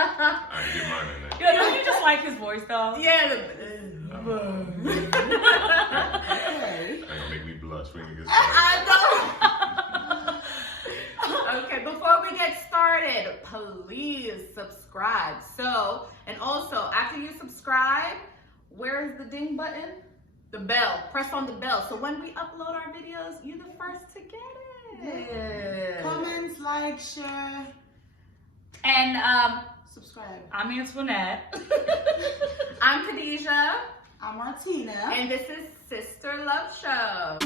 I didn't get mine in there. Yo, don't you just like his voice though? Yeah. That gonna make me blush when you get started. I know. Okay, before we get started, please subscribe. So, and also after you subscribe, where's the ding button? The bell. Press on the bell. So when we upload our videos, you're the first to get it. Comments, like, share, And subscribe. I'm Antoinette. I'm Khadijah. I'm Martina. And this is Sister Love Show.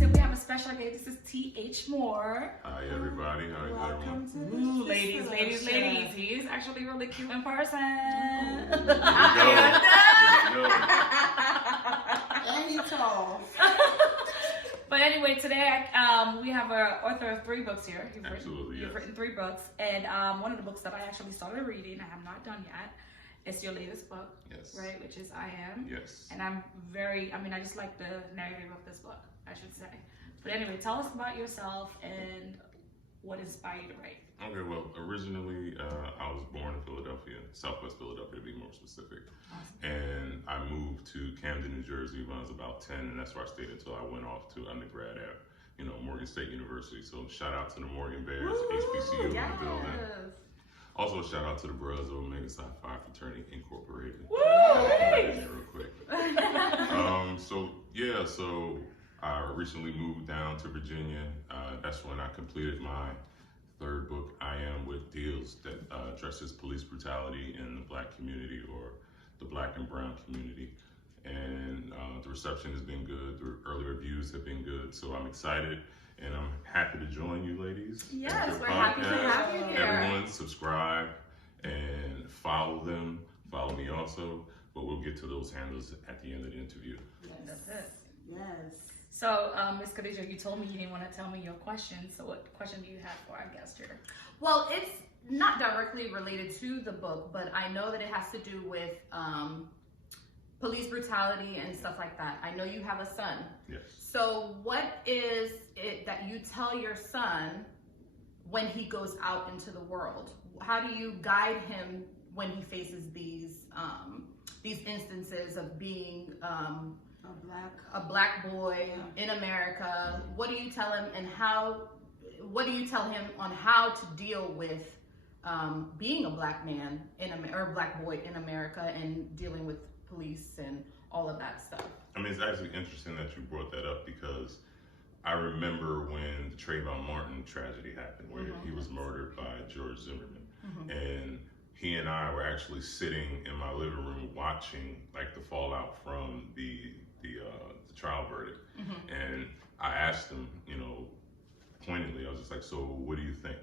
We have a special guest. This is 𝐶H. Hi everybody, how are you Welcome everyone? to Ooh, the ladies, Sister ladies, Love ladies. Show. He's actually really cute in person. Here we go. Here we go. And he's tall. But anyway, today we have an author of 3 books here. Absolutely, You've yes. written 3 books, and one of the books that I actually started reading, I have not done yet, is your latest book, Yes. right? Which is I Am. Yes. And I just like the narrative of this book, I should say. But anyway, tell us about yourself and what inspired you to write. Okay, well, originally I was born in Philadelphia, Southwest Philadelphia to be more specific. Awesome. And I moved to Camden, New Jersey when I was about 10, and that's where I stayed until I went off to undergrad at, Morgan State University. So shout out to the Morgan Bears, HBCU in the building. Also shout out to the brothers of Omega Psi Phi Fraternity Incorporated. Woo! That in there real quick. So I recently moved down to Virginia. That's when I completed my 3rd book, I Am, with deals that addresses police brutality in the Black community or the Black and Brown community. And the reception has been good. The early reviews have been good. So I'm excited and I'm happy to join you ladies. Yes, Good we're happy to podcast. have you here. Everyone subscribe and follow them. Follow me also. But we'll get to those handles at the end of the interview. Yes. That's it. Yes. So, Ms. Khadijah, you told me you didn't want to tell me your question. So what question do you have for our guest here? Well, it's not directly related to the book, but I know that it has to do with police brutality and stuff like that. I know you have a son. Yes. So what is it that you tell your son when he goes out into the world? How do you guide him when he faces these instances of being a black boy in America? What do you tell him, and what do you tell him on how to deal with being a black man or black boy in America and dealing with police and all of that stuff? I mean, it's actually interesting that you brought that up because I remember when the Trayvon Martin tragedy happened, where he was murdered by George Zimmerman, and he and I were actually sitting in my living room watching like the fallout from the trial verdict. And I asked him, pointedly, I was just like, so what do you think?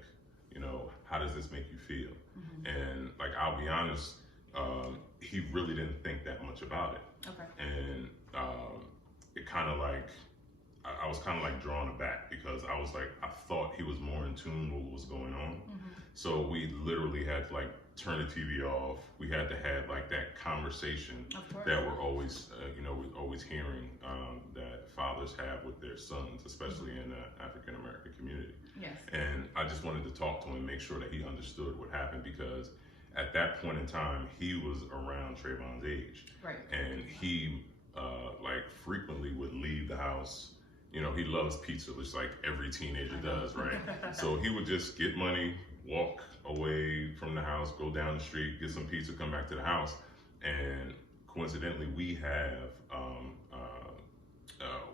How does this make you feel? And like, I'll be honest, he really didn't think that much about it. Okay. And it kind of like, I was kind of like drawn aback because I was like, I thought he was more in tune with what was going on. So we literally had to like turn the TV off. We had to have like that conversation that we're always, we're always hearing that fathers have with their sons, especially in the African American community. Yes. And I just wanted to talk to him and make sure that he understood what happened because at that point in time, he was around Trayvon's age. Right. And he like frequently would leave the house. He loves pizza, which like every teenager does, right? So he would just get money, walk away from the house, go down the street, get some pizza, come back to the house. And coincidentally, we have,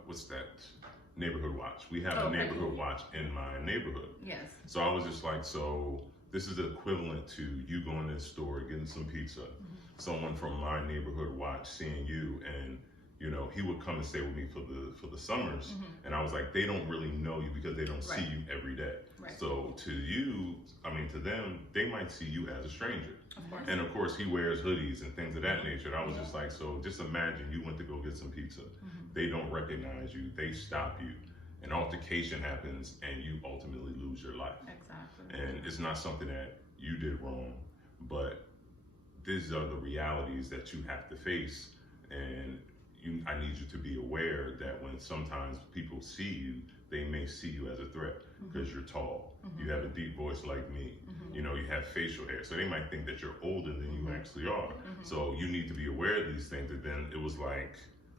what's that? Neighborhood watch. We have a neighborhood watch in my neighborhood. Yes. So I was just like, so this is equivalent to you going to the store, getting some pizza, someone from my neighborhood watch seeing you, and he would come and stay with me for the summers. And I was like, they don't really know you because they don't see you every day. Right. So to you, to them, they might see you as a stranger. Of course. And of course, he wears hoodies and things of that nature. And I was just like, so just imagine you went to go get some pizza. They don't recognize you. They stop you. An altercation happens and you ultimately lose your life. Exactly. And it's not something that you did wrong, but these are the realities that you have to face and I need you to be aware that when sometimes people see you, they may see you as a threat because you're tall. You have a deep voice like me. You know, you have facial hair. So they might think that you're older than you actually are. So you need to be aware of these things. And then it was like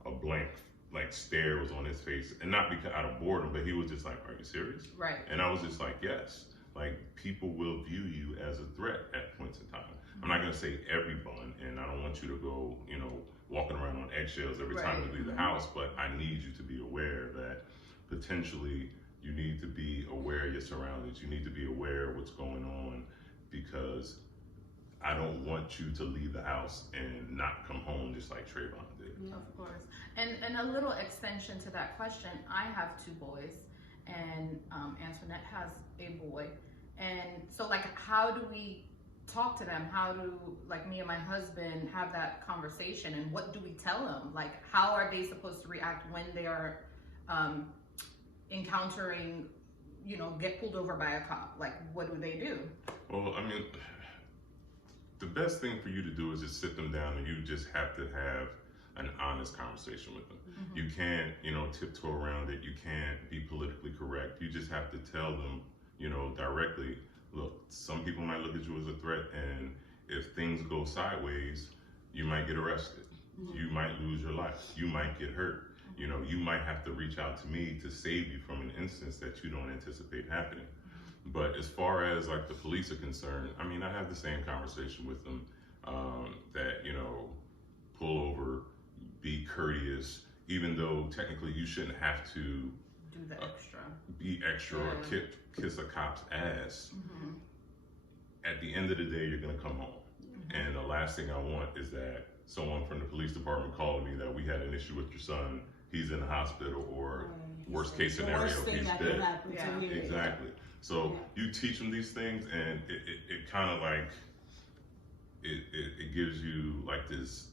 a blank, like, stare was on his face. And not because out of boredom, but he was just like, are you serious? Right. And I was just like, yes. Like, people will view you as a threat at points in time. I'm not gonna say everyone, and I don't want you to go, you know, walking around on eggshells every time you leave the house, but I need you to be aware that potentially you need to be aware of your surroundings. You need to be aware of what's going on, because I don't want you to leave the house and not come home just like Trayvon did. Yeah. Of course. And a little extension to that question, I have 2 boys, and Antoinette has a boy. And so, like, how do we talk to them? How do, like, me and my husband have that conversation, and what do we tell them? Like, how are they supposed to react when they are encountering, you know, get pulled over by a cop? Like, what do they do? Well, I mean, the best thing for you to do is just sit them down, and you just have to have an honest conversation with them. You can't, you know, tiptoe around it. You can't be politically correct. You just have to tell them, you know, directly, look, some people might look at you as a threat, and if things go sideways, you might get arrested. You might lose your life. You might get hurt. You know, you might have to reach out to me to save you from an instance that you don't anticipate happening. But as far as, like, the police are concerned, I mean, I have the same conversation with them, that, you know, pull over, be courteous, even though technically you shouldn't have to Do the extra. be extra or kiss a cop's ass. At the end of the day, you're gonna come home. And the last thing I want is that someone from the police department calling me that we had an issue with your son, he's in the hospital, or worst case scenario, he's dead. Exactly. So you teach them these things, and it kind of like, it gives you like this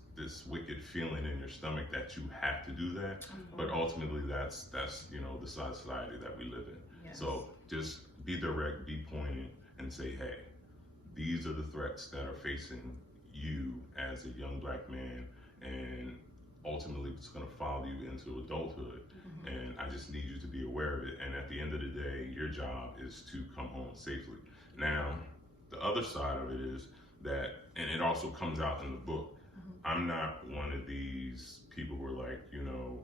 wicked feeling in your stomach that you have to do that. But ultimately that's, you know, the society that we live in. Yes. So just be direct, be pointed, and say, hey, these are the threats that are facing you as a young Black man, and ultimately it's going to follow you into adulthood. And I just need you to be aware of it. And at the end of the day, your job is to come home safely. Now, the other side of it is that, and it also comes out in the book, I'm not one of these people who are like, you know,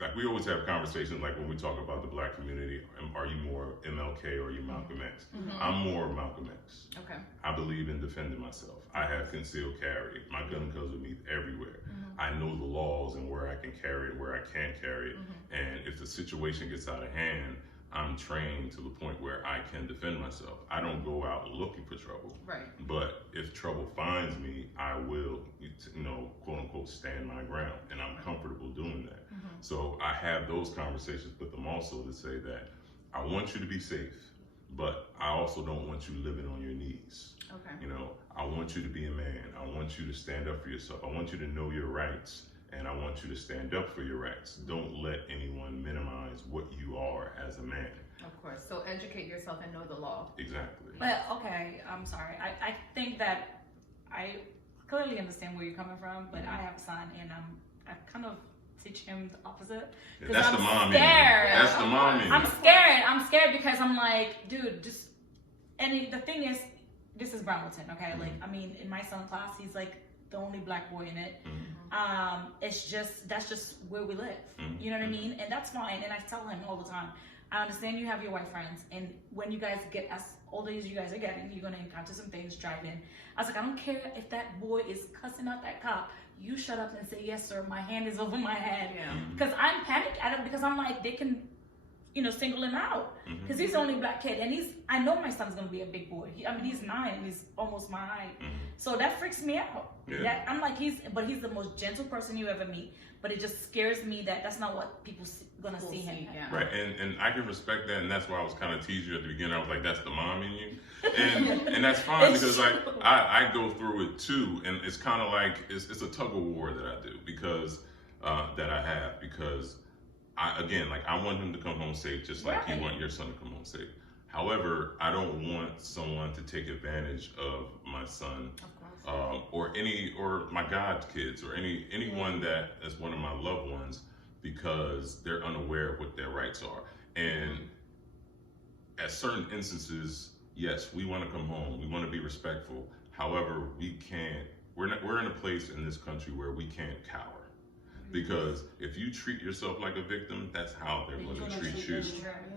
like, we always have conversations, like when we talk about the Black community, are you more MLK or are you Malcolm X? I'm more Malcolm X. Okay. I believe in defending myself. I have concealed carry. My gun comes with me everywhere. I know the laws and where I can carry it, where I can't carry it. And if the situation gets out of hand, I'm trained to the point where I can defend myself. I don't go out looking for trouble. Right. But if trouble finds me, I will, you know, quote unquote, stand my ground. And I'm comfortable doing that. So I have those conversations with them also to say that I want you to be safe, but I also don't want you living on your knees. Okay. You know, I want you to be a man. I want you to stand up for yourself. I want you to know your rights, and I want you to stand up for your rights. Don't let anyone minimize what you are as a man. Of course. So educate yourself and know the law. Exactly. But okay, I'm sorry. I think that I clearly understand where you're coming from, but I have a son, and I kind of teach him the opposite. Yeah, that's I'm the mom in you. scared. That's the mom in you. I'm scared because I'm like, dude, just, and the thing is, this is Brownston, okay? Like, I mean, in my son's class, he's like the only Black boy in it. It's just, that's just where we live. You know what I mean? And that's fine. And I tell him all the time, I understand you have your white friends, and when you guys get as older as you guys are getting, you're gonna encounter some things driving. I was like, I don't care if that boy is cussing out that cop. You shut up and say, yes, sir, my hand is over my head. Because I'm panicked at him, because I'm like, they can, you know, single him out. Because he's the only Black kid. And I know my son's going to be a big boy. He's 9 and he's almost my height. So that freaks me out. I'm like, he's the most gentle person you ever meet. But it just scares me that that's not what people going to see him. Right, and I can respect that, and that's why I was kind of teasing you at the beginning. I was like, that's the mom in you. And that's fine, because like I go through it too, and it's kind of like, it's a tug of war that I do, because that I have, because I want him to come home safe, just like you want your son to come home safe. However, I don't want someone to take advantage of my son or my god kids, or anyone that is one of my loved ones, because they're unaware of what their rights are. And at certain instances, yes, we want to come home, we want to be respectful. However, we can't. We're in a place in this country where we can't cower, because if you treat yourself like a victim, that's how they're going to treat you.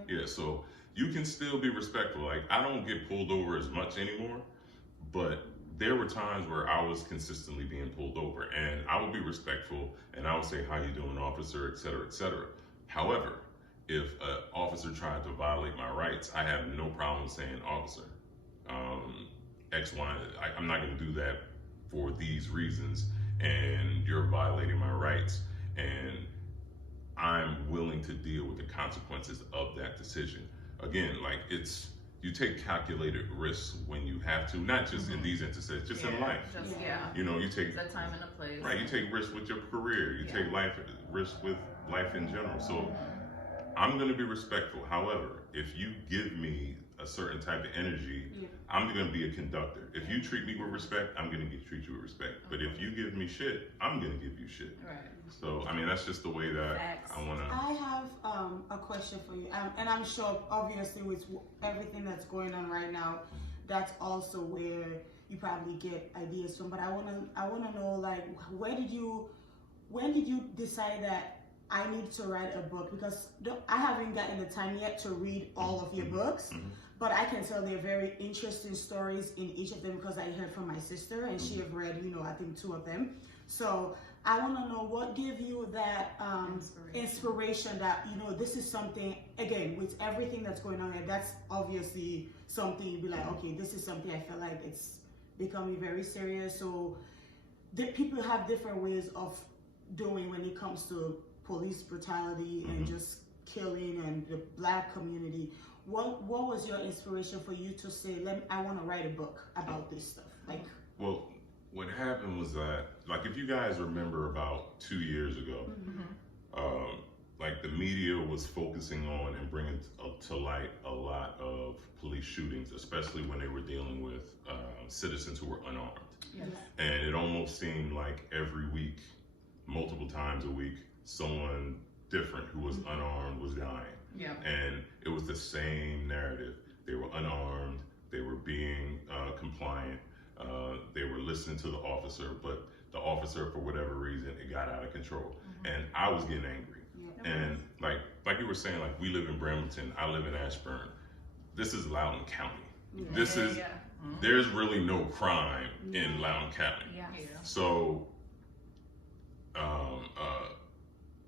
Yeah, so you can still be respectful. Like, I don't get pulled over as much anymore, but there were times where I was consistently being pulled over, and I would be respectful, and I would say, "How you doing, officer?" et cetera, et cetera. However, if an officer tried to violate my rights, I have no problem saying, "Officer, X, Y, I'm not going to do that for these reasons, and you're violating my rights, and I'm willing to deal with the consequences of that decision." Again, like, you take calculated risks when you have to, not just in these instances, just in life. You know, you take the time and a place. Right, you take risks with your career, you take risks with life in general. So I'm going to be respectful. However, if you give me a certain type of energy, I'm going to be a conductor. If you treat me with respect, I'm going to treat you with respect. But if you give me shit, I'm going to give you shit. Right. So, I mean, that's just the way that I want to. I have a question for you, and I'm sure, obviously, with everything that's going on right now, that's also where you probably get ideas from. But I wanna know, like, when did you decide that I need to write a book? Because I haven't gotten the time yet to read all of your books, but I can tell they're very interesting stories in each of them, because I heard from my sister, and she have read, I think 2 of them. So I want to know, what gave you that inspiration that, this is something, again, with everything that's going on, and that's obviously something you'd be like, okay, this is something I feel like it's becoming very serious. So people have different ways of doing when it comes to police brutality and just killing and the Black community. What was your inspiration for you to say, I want to write a book about this stuff? Like, well, what happened was that, like, if you guys remember about 2 years ago, like, the media was focusing on and bringing to light a lot of police shootings, especially when they were dealing with citizens who were unarmed. Yes. And it almost seemed like every week, multiple times a week, someone different who was unarmed was dying. Yeah. And it was the same narrative. They were unarmed, they were being compliant, they were listening to the officer, but the officer, for whatever reason, it got out of control. And I was getting angry. And like you were saying, like, we live in Bremerton, I live in Ashburn. This is Loudoun County. There's really no crime in Loudoun County. So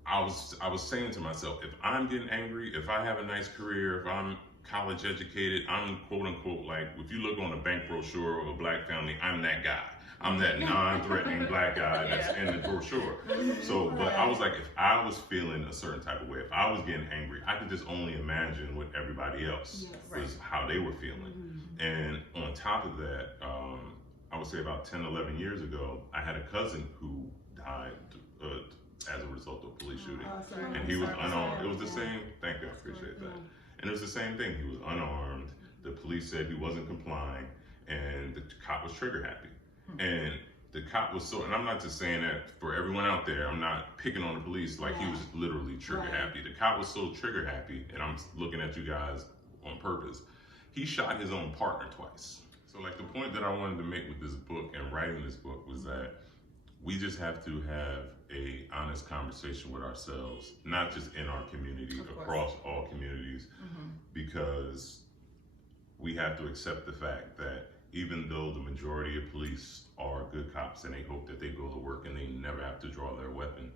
I was saying to myself, if I'm getting angry, if I have a nice career, if I'm college educated, I'm quote unquote, like, if you look on a bank brochure of a Black family, I'm that guy. I'm that non-threatening Black guy that's in the brochure. So, but I was like, if I was feeling a certain type of way, if I was getting angry, I could just only imagine what everybody else was, how they were feeling. And on top of that, I would say about 10, 11 years ago, I had a cousin who died as a result of police shooting. And he was unarmed. It was the same, thank you, I appreciate that. And it was the same thing, he was unarmed, the police said he wasn't complying, and the cop was trigger happy. And the cop was and I'm not just saying that for everyone out there, I'm not picking on the police, like, he was literally trigger happy. The cop was so trigger happy, and I'm looking at you guys on purpose, he shot his own partner twice. So, like, the point that I wanted to make with this book and writing this book was that we just have to have a honest conversation with ourselves, not just in our community, across all communities, because we have to accept the fact that even though the majority of police are good cops and they hope that they go to work and they never have to draw their weapon,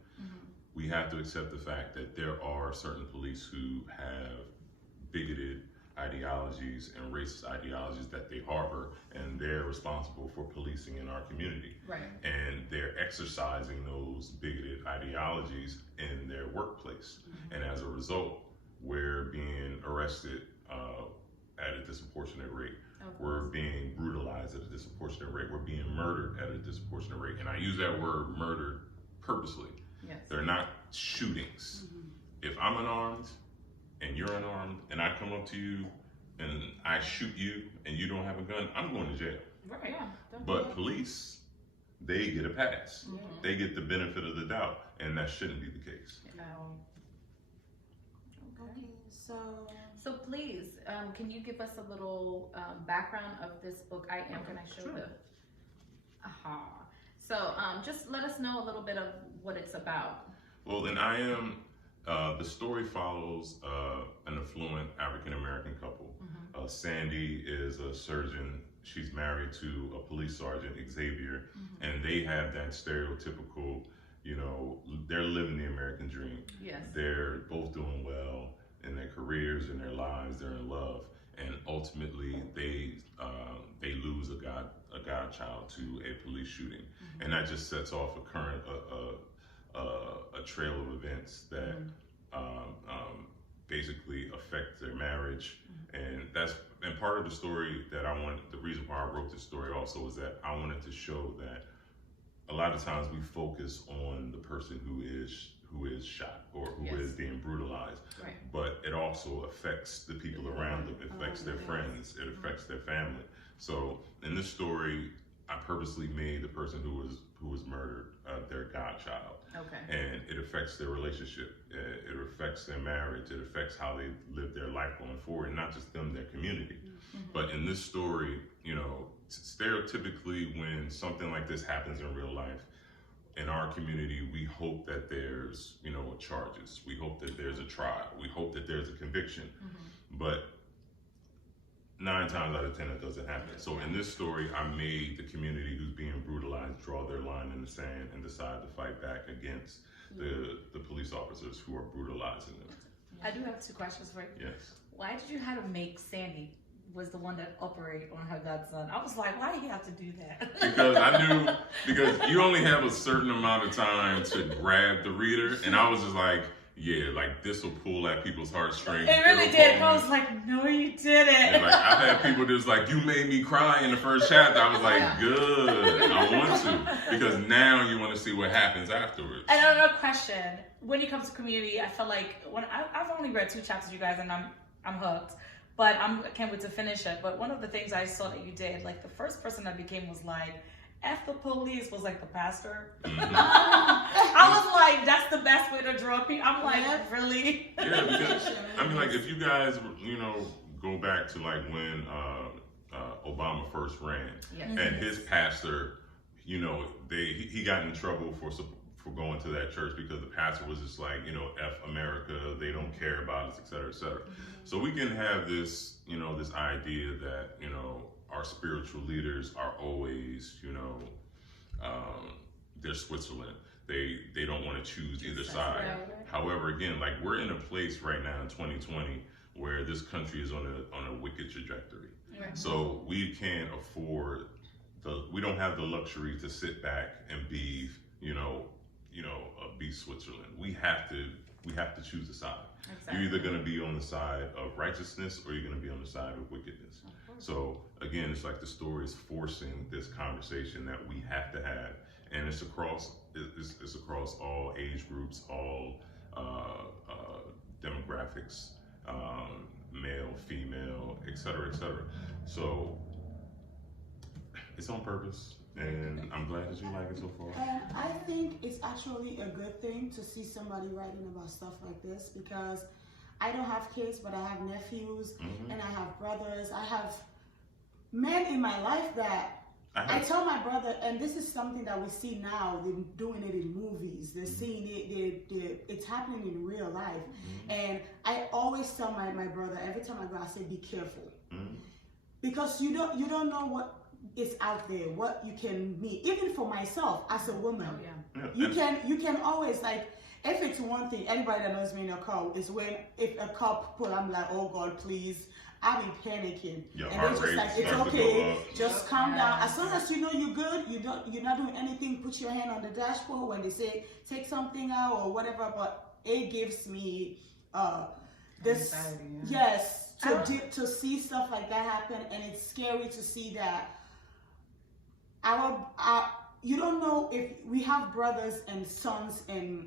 we have to accept the fact that there are certain police who have bigoted ideologies and racist ideologies that they harbor, and they're responsible for policing in our community. And they're exercising those bigoted ideologies in their workplace. And as a result, we're being arrested at a disproportionate rate. We're being brutalized at a disproportionate rate. We're being murdered at a disproportionate rate. And I use that word murdered purposely. They're not shootings. If I'm unarmed and you're unarmed and I come up to you and I shoot you and you don't have a gun, I'm going to jail. Right. Yeah. But police, they get a pass. Mhm. They get the benefit of the doubt, and that shouldn't be the case. No. Okay, so So please, can you give us a little background of this book? Can I show Sure. the? Aha. So just let us know a little bit of what it's about. Well, in the story follows an affluent African American couple. Sandy is a surgeon. She's married to a police sergeant, 𝐒𝐤𝐬𝐧, and they have that stereotypical, they're living the American dream. Yes. They're both doing well in their careers, in their lives, they're in love, and ultimately they lose a godchild to a police shooting, and that just sets off a trail of events that basically affect their marriage, and part of the story that the reason why I wrote this story also is that I wanted to show that a lot of times we focus on the person who is shot or who is being brutalized, Right. but it also affects the people around them. It affects their friends. It affects their family. So in this story, I purposely made the person who was murdered their godchild. Okay. And it affects their relationship. It affects their marriage. It affects how they live their life going forward, and not just them, their community. But in this story, stereotypically, when something like this happens in real life, in our community, we hope that there's, charges. We hope that there's a trial. We hope that there's a conviction. But 9 times out of 10, it doesn't happen. So in this story, I made the community who's being brutalized draw their line in the sand and decide to fight back against the police officers who are brutalizing them. I do have 2 questions for you. Yes. Why did you have to make Sandy was the one that operate on her godson? I was like, why do you have to do that? Because I knew, because you only have a certain amount of time to grab the reader, and I was just like, yeah, like this will pull at people's heartstrings. It really did. I was like, no, you didn't. And like I've had people just like, you made me cry in the first chapter. I was like, good, I want to, because now you want to see what happens afterwards. And another question: when it comes to community, I feel like I've only read 2 chapters, you guys, and I'm hooked. But I can't wait to finish it. But one of the things I saw that you did, like the first person that became was like, F the police, was like the pastor. I was like, that's the best way to draw people. I'm like, really? Yeah, because I mean, like if you guys, go back to like when Obama first ran, and his pastor, he got in trouble for going to that church because the pastor was just like, F America, they don't care about us, et cetera, et cetera. So we can have this, this idea that, our spiritual leaders are always, they're Switzerland. They don't want to choose either side. Right. However, again, like we're in a place right now in 2020 where this country is on a wicked trajectory. Right. So we can't afford we don't have the luxury to sit back and be, be Switzerland. We have to choose a side. Exactly. You're either going to be on the side of righteousness or you're going to be on the side of wickedness. So again, it's like the story is forcing this conversation that we have to have, and it's across all age groups, all demographics, male, female, et cetera, et cetera. So it's on purpose, and I'm glad that you like it so far. And I think it's actually a good thing to see somebody writing about stuff like this, because I don't have kids, but I have nephews, and I have brothers. I have men in my life that I tell my brother, and this is something that we see now, they're doing it in movies, they're seeing it, it's happening in real life. And I always tell my brother, every time I go, I say, be careful. Because you don't know what is out there, what you can meet. Even for myself as a woman, you can always, like, if it's one thing, anybody that knows me in a car is when if a cop pull, I'm like, oh God, please, I'll be panicking. Your and heart they're just rate like, it's starts to okay, go up. just calm down. As soon as you know you're good, you're not doing anything, put your hand on the dashboard when they say take something out or whatever. But it gives me this anxiety, to see stuff like that happen, and it's scary to see that you don't know if we have brothers and sons and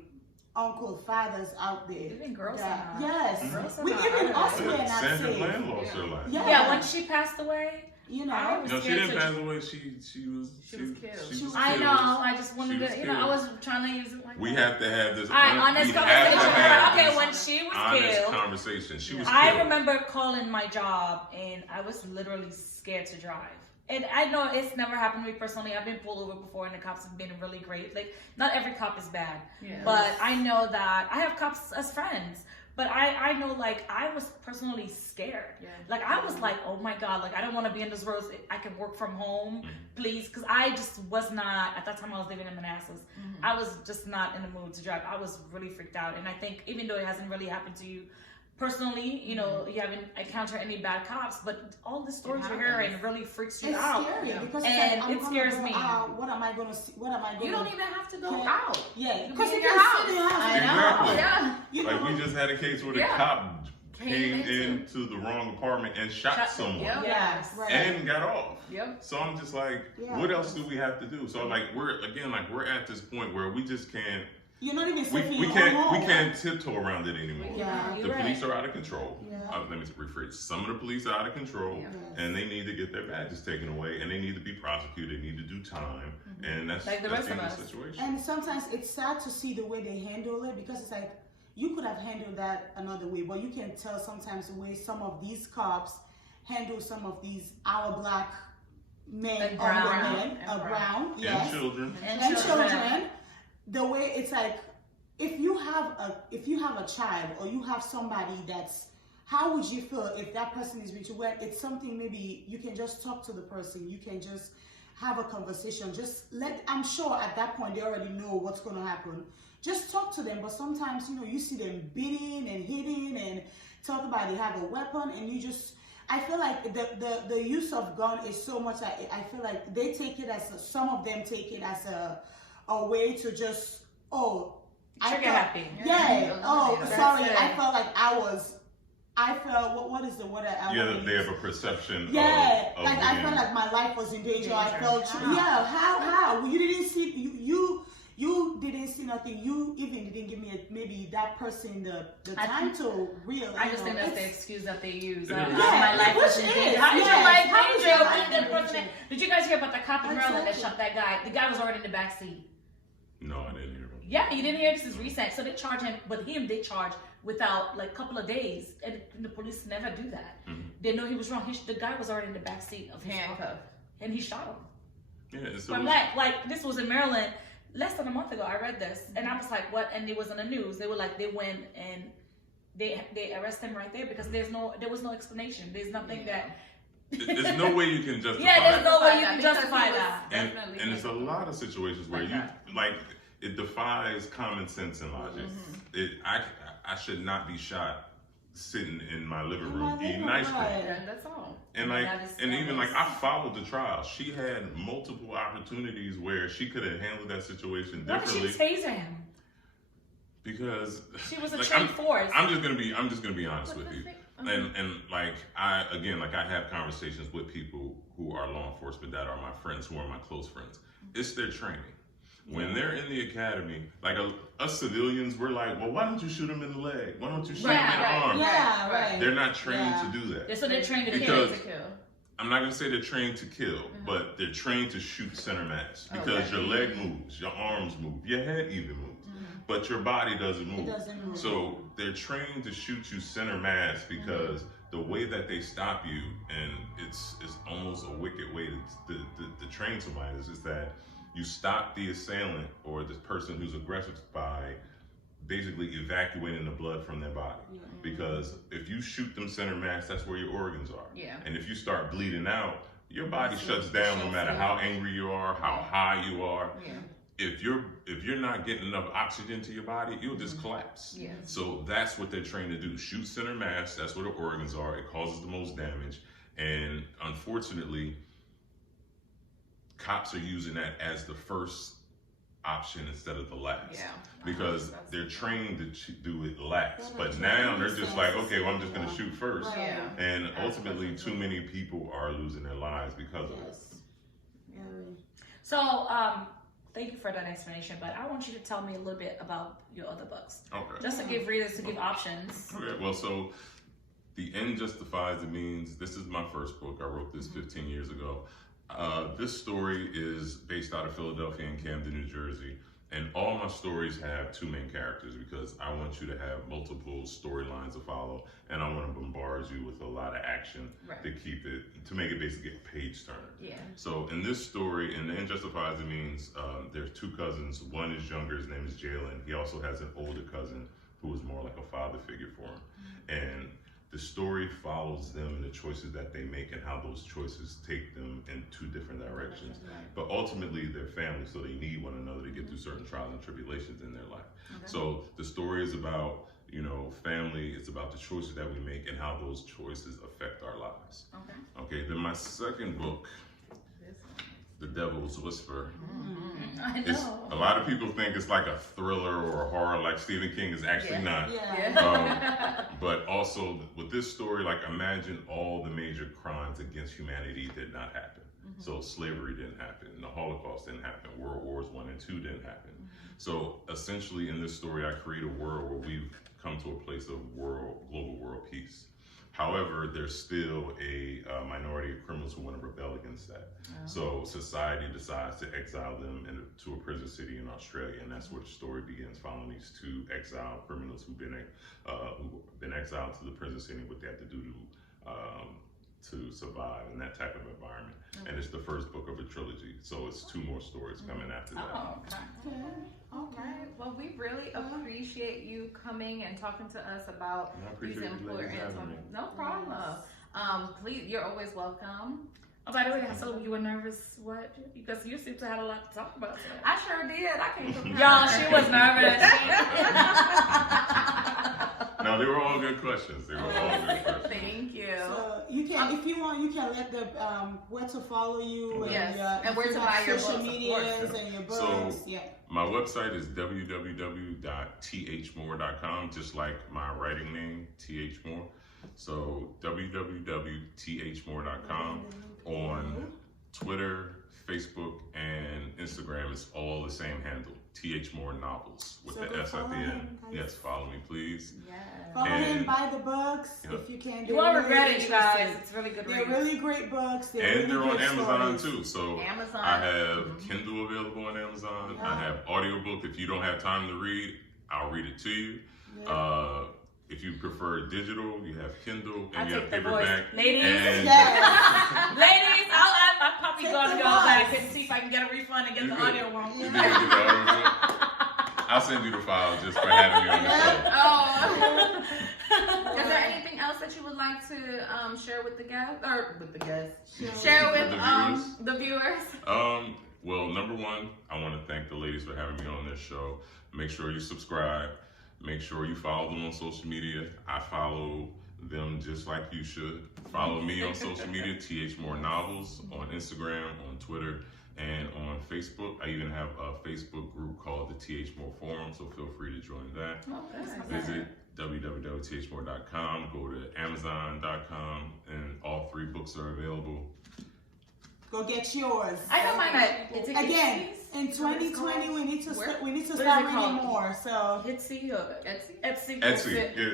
uncle, fathers out there. Even girls that, are not. yes. Girls are We not even either. us were not Sandra safe. Bland lost her life. Yeah, when she passed away, you know. I was No, she scared didn't to- pass away. She was killed. I know. I just wanted She was to, you know, I killed. was trying to use it like We that. have to have this All right, honest we have to conversation. have Okay, this when she was honest killed, conversation. She was I killed. remember calling my job and I was literally scared to drive. And I know it's never happened to me personally. I've been pulled over before and the cops have been really great. Like, not every cop is bad. Yeah. But I know that I have cops as friends. But I know, like, I was personally scared. Yeah. Like, I was like, oh my God, like, I don't want to be in this road. I can work from home, please. Because I just was not, at that time I was living in Manassas, I was just not in the mood to drive. I was really freaked out. And I think even though it hasn't really happened to you personally, you know, you haven't encountered any bad cops, but all the stories you're hearing really freaks you It's out. scary because it's And like, I'm it gonna scares go me. out, what am I gonna see? What am I gonna? You don't even have to go Yeah. out. Yeah, You because can you be in can your sit in your house. house. I know. Exactly. Yeah. You Like know? we just had a case where the Yeah. cop Came came into- into the wrong apartment and shot someone Yep. Yes. Right. and got off. Yep. So I'm just like, Yeah. what else do we have to do? So like we're at this point where we just can't You're not even safe in we your can't own home. we can't tiptoe around it anymore. Yeah. The You're police right. are out of control. Yeah. Let me rephrase. Some of the police are out of control, Yeah. and they need to get their badges taken away, and they need to be prosecuted. They need to do time, and that's Like the that's rest of the us. situation. And sometimes it's sad to see the way they handle it because it's like you could have handled that another way, but you can tell sometimes the way some of these cops handle some of these our black men And or brown. women, And brown, And yes, children. and children. The way it's like if you have a child or you have somebody that's, how would you feel if that person is with you? Well, it's something maybe you can just talk to the person. You can just have a conversation. I'm sure at that point they already know what's going to happen. Just talk to them. But sometimes, you know, you see them beating and hitting and talk about they have a weapon and you just, I feel like the use of gun is so much, I feel like they take it some of them take it as a way to just, Trigger happy. Yeah. Oh, That's sorry. it. I felt like I felt, what is the word I Yeah, want to they use? have a perception. Yeah, of like I being- felt like my life was in danger. I Danger. felt, How? yeah. How? You didn't see you didn't see nothing. You even didn't give me maybe that person the time to realize. I just think that's the excuse that they use. It How is. my life was in Which danger. is, How is your yes. life How is danger? your When life the in person- danger? Did you guys hear about the cop in Maryland that Exactly. shot that guy? The guy was already in the back seat. No, I didn't hear about that. Yeah, you didn't hear this is recent. So they charge him, but they charge without like a couple of days, and the police never do that. They know he was wrong. The guy was already in the back seat of his car, Handcuffed. and he shot him. Yeah, so But like this was in Maryland less than a month ago. I read this, and I was like, what? And it was on the news. They were like, they went and they arrested him right there because there was no explanation. There's nothing that. there's no way you can justify Yeah, there's that. no way you That can because justify he was that. definitely And it's a lot of situations where Like you that. like it defies common sense and logic. I should not be shot sitting in my living In room my eating living ice cream. room. Yeah, that's all. And I mean, like, that is- and that even is- like, I followed the trial. She had multiple opportunities where she could have handled that situation Why did she differently taser him? because She was a like, trained force. I'm just gonna be honest with you. Uh-huh. And like I have conversations with people who are law enforcement that are my friends, who are my close friends. It's their training. When they're in the academy, like us civilians, we're like, well, why don't you shoot them in the leg? Why don't you shoot them in the arm? Yeah, right. They're not trained Yeah. to do that. So they're trained to Because- kill. to kill. I'm not gonna say they're trained to kill, but they're trained to shoot center mass because your leg moves, your arms move, your head even moves, but your body doesn't move. It doesn't move. So they're trained to shoot you center mass because the way that they stop you, and it's almost a wicked way to train somebody is that you stop the assailant or the person who's aggressive by basically evacuating the blood from their body. Because if you shoot them center mass, that's where your organs are. Yeah. And if you start bleeding out, your body shuts down no matter how angry you are, how high you are. Yeah. If you're not getting enough oxygen to your body, you'll just collapse. Yeah. So that's what they're trained to do. Shoot center mass, that's where the organs are. It causes the most damage. And unfortunately, cops are using that as the first option instead of the last. Yeah. Because That's- they're trained to do it last. Yeah, But that's now what they're makes just sense. like, okay, well, I'm just going to Yeah. shoot first. Right. Yeah. And That's ultimately, what's too many people are losing their lives because of it. Yes. Yeah. So, thank you for that explanation, but I want you to tell me a little bit about your other books. Okay. Just to give readers, to give options. Okay, well, so The End Justifies the Means. This is my first book. I wrote this 15 years ago. This story is based out of Philadelphia and Camden, New Jersey. And all my stories have two main characters because I want you to have multiple storylines to follow, and I want to bombard you with a lot of action to make it basically a page turner. Yeah. So in this story, in The End Justifies the Means, there's two cousins. One is younger, his name is Jalen. He also has an older cousin who is more like a father figure for him. And the story follows them and the choices that they make and how those choices take them in two different directions. But ultimately, they're family, so they need one another to get through certain trials and tribulations in their life. So the story is about, you know, family. It's about the choices that we make and how those choices affect our lives. Okay, then my second book, The Devil's Whisper. I It's, know. a lot of people think it's like a thriller or a horror, like Stephen King is actually not. But also with this story, like imagine all the major crimes against humanity did not happen. So slavery didn't happen, the Holocaust didn't happen, World Wars I and II didn't happen. So essentially in this story, I create a world where we've come to a place of global world peace. However, there's still a minority of criminals who want to rebel against that. So society decides to exile them to a prison city in Australia, and that's where the story begins, following these two exiled criminals who've been exiled to the prison city, what they have to do to survive in that type of environment. And it's the first book of a trilogy, so it's two more stories coming after that. Oh, okay. All right. Well, we really appreciate you coming and talking to us about these important. No problem. Please, you're always welcome. Oh, by the way, so you were nervous? What? Because you seem to have a lot to talk about today. I sure did. I can't compare. Y'all, she was nervous. No, they were all good questions. They were all good questions. Thank you. So you can, if you want, you can let the where to follow you and where to buy your social books, medias and your books. So my website is www.𝐻Moore.com, just like my writing name, Th Moore. So www.𝐻Moore.com. On Twitter, Facebook, and Instagram, it's all the same handle. Th Moore Novels with the S at the end. Yes, follow me, please. Follow him, buy the books if you can. You won't regret it, you guys. It's really good. They're really great books. And they're on Amazon too. So Amazon. I have Kindle available on Amazon. I have audiobook. If you don't have time to read, I'll read it to you. If you prefer digital, you have Kindle and you have paperback. Ladies, and ladies, I'll ask my puppy going to go back and see if I can get a refund and get the audio one. Oh. I'll send you the file just for having me on the show. Oh. Is there anything else that you would like to share with the guests Share with the viewers. Well, number one, I want to thank the ladies for having me on this show. Make sure you subscribe. Make sure you follow them on social media. I follow them just like you should. Follow me on social media, Th Moore Novels, on Instagram, on Twitter, and on Facebook. I even have a Facebook group called the Th Moore Forum, so feel free to join that. Visit www.thmoore.com, go to amazon.com, and all 3 books are available. Go get yours. I don't mind that. Again, in 2020, we need to start reading more. So Etsy or Etsy. Yeah,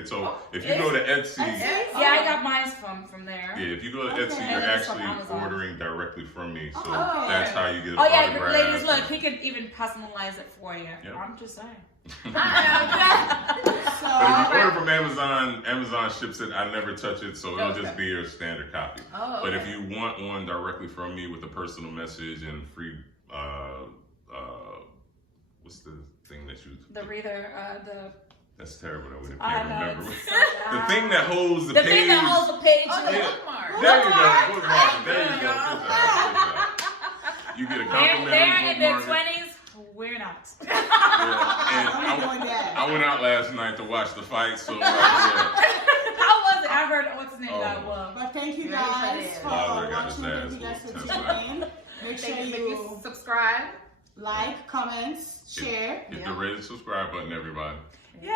so if you go to Etsy. Yeah, I got mine from there. Yeah, if you go to Etsy, you're actually ordering directly from me. So that's how you get Oh yeah, ladies, look, he could even personalize it for you. Yep. I'm just saying. But if you order from Amazon, Amazon ships it. I never touch it, so it'll just be your standard copy. But if you want one directly from me with a personal message and free, what's the thing that you? The reader, That's terrible. That we can't remember. So the thing that holds the page. The thing that holds the page. Oh, the bookmark. There you go. Bookmark. There you go. You get a compliment. They're in their 20s. We're not. I went out last night to watch the fight, so How was it? I heard what's his name But thank you guys for watching. Thank you guys for tuning in. Make sure you subscribe, like, comments, share. Hit the red subscribe button, everybody. Yay!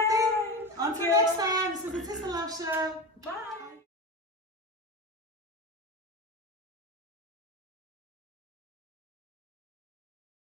Until next time, this is the Sister Love Show. Bye.